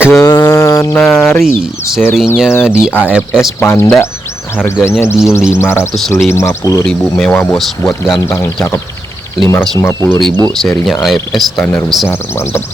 Kenari serinya di AFS Panda, harganya di 550.000, mewah bos, buat gantang cakep. 550.000 serinya AFS standar besar, mantep.